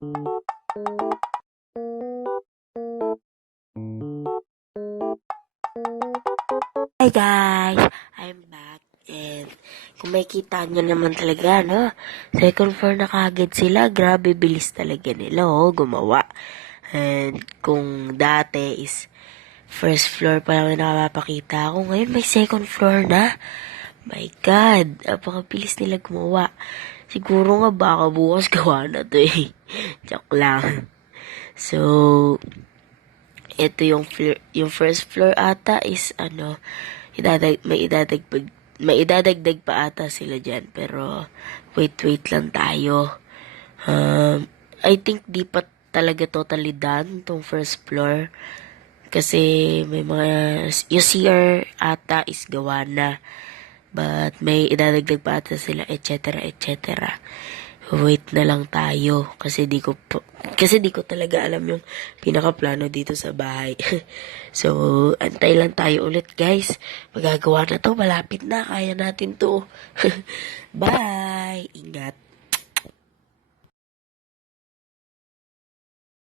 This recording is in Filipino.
Hi guys! I'm back and kung makikita nyo naman talaga, no? Second floor na kagad sila. Grabe, bilis talaga nila, gumawa. And kung dati is first floor pa lang na nakapapakita ako, ngayon may second floor na. My God! Napakabilis nila gumawa. Siguro nga baka bukas gawa na to eh. Joke lang. So, ito yung first floor ata is may idadagdag pa ata sila dyan. Pero, wait lang tayo. I think di pa talaga totally done tong first floor. Kasi may mga, yung CR ata is gawa na. But may idadagdag pa ata sila, etc. Wait na lang tayo kasi di ko talaga alam yung pinakaplano dito sa bahay. So, antay lang tayo ulit, guys. Magagawa na to, malapit na, kaya natin to. Bye. Ingat.